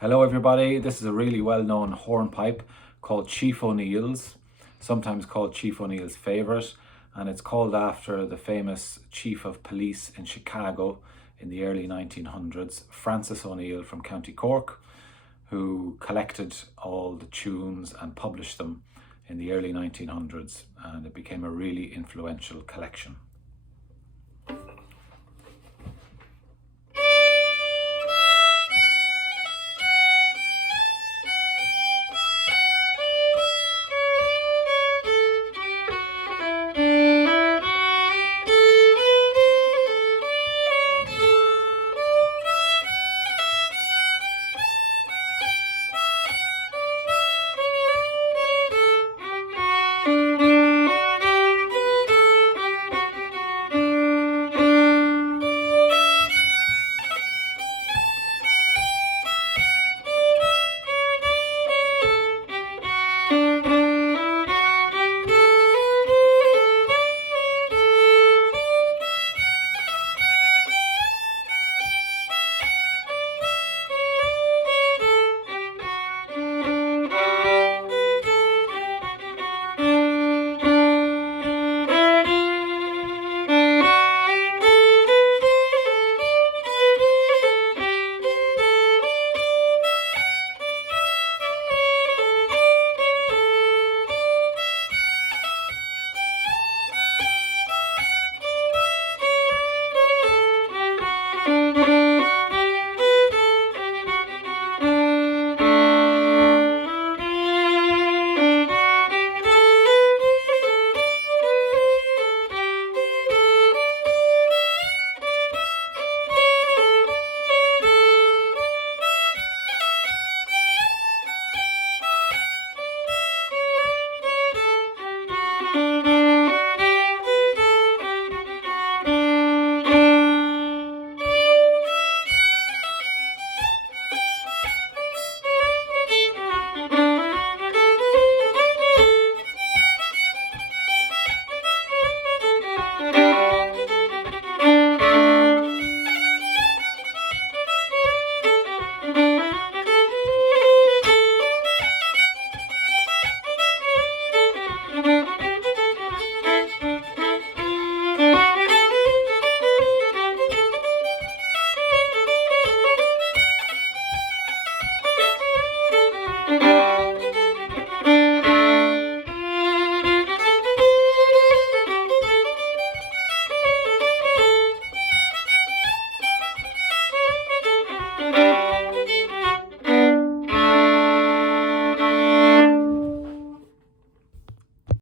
Hello everybody, this is a really well-known hornpipe called Chief O'Neill's, sometimes called Chief O'Neill's Favourite, and it's called after the famous Chief of Police in Chicago in the early 1900s, Francis O'Neill from County Cork, who collected all the tunes and published them in the early 1900s, and it became a really influential collection.